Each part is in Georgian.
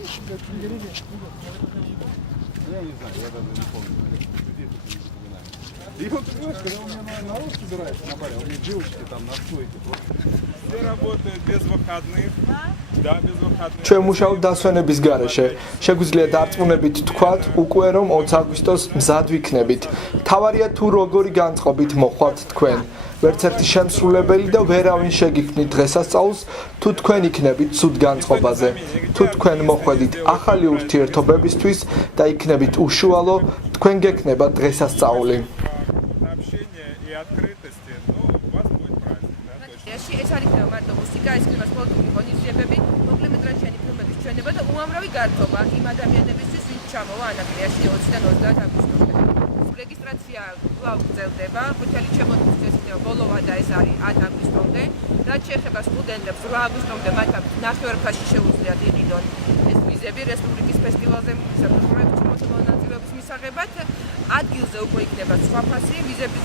Я не знаю, я даже не помню. Где это ты запоминаешь? И вот ты понимаешь, когда у меня на лодке собирается на баре, у меня девочки там на стойке просто. Все работают без выходных. Да, без выходных. ჩვენ მუშაობ დასვენების გარეშე. შეგვიძლია დარწმუნებით თქვათ, უკვე რომ 20 აგვისტოს მზად ვიქნებით. თავარია თუ როგორი განწყობით მოხვალთ თქვენ. ვერც ერთი შემსრულებელი და ვერავინ შეგიქმნით დღესასწაულს, თუ თქვენ იქნებით ცუდ განწყობაზე. თუ თქვენ მოხვედით ახალი ურთიერთობებისთვის და იქნებით უშუალო, თქვენ გექნება დღესასწაული. ეს არის მარტო მუსიკა, ეს იქნება სპორტული ღონისძიებები, მოკლემეტრაჟიანი ფილმების ჩვენება და უამრავი გართობა იმ ადამიანებისთვის, ვინც ჩამოვა ანაკლიაში 20-დან 30 აგვისტომდე. რეგისტრაცია კვლავ გრძელდება, ხუთი ჩემოდის წესით ბოლოვა და ეს არის 10 აგვისტომდე. რაც შეეხება სტუდენტებს 8 აგვისტომდე მათ ნახევარფასში შეუძლიათ იყიდონ ეს ვიზები რესპუბლიკის ფესტივალზე პროექტში მონაწილეობის მისაღებად. ადგილზე უკვე იქნება სხვა ფასი ვიზების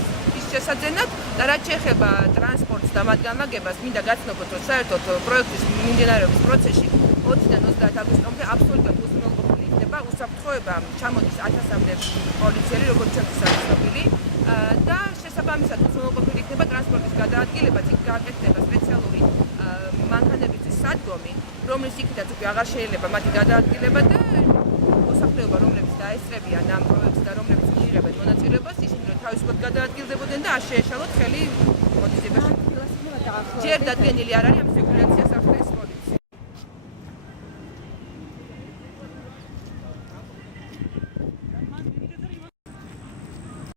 შესაძენად და რაც შეეხება ტრანსპორტს და მათ განლაგებას, მინდა გაცნობოთ, რომ საერთოდ პროექტის მიმდინარეობის პროცესში 20-დან 30 აგვისტომდე აბსოლუტურად უზრუნველყოფილი იქნება. უსაფრთხოება ჩამოდის 1000-მდე პოლიციელი, როგორც ჩვენთვის არის ცნობილი და შესაბამისად უზრუნველყოფილი იქნება ტრანსპორტის გადაადგილებაც, იქ გააკეთდება სპეციალური მანქანებისთვის სადგომი, რომლის იქითაც უკვე აღარ შეიძლება მათი გადაადგილება და მოსახლეობა, რომლებიც დაესწრებიან ამ პროექტს და რომლებიც მიიღებენ მონაწილეობას, ისინი თავისუფლად გადაადგილდებოდნენ და არ შეეშალოთ ხელი ღონისძიებაში. ჯერ დადგენილი არ არის ამ სპეკულაცია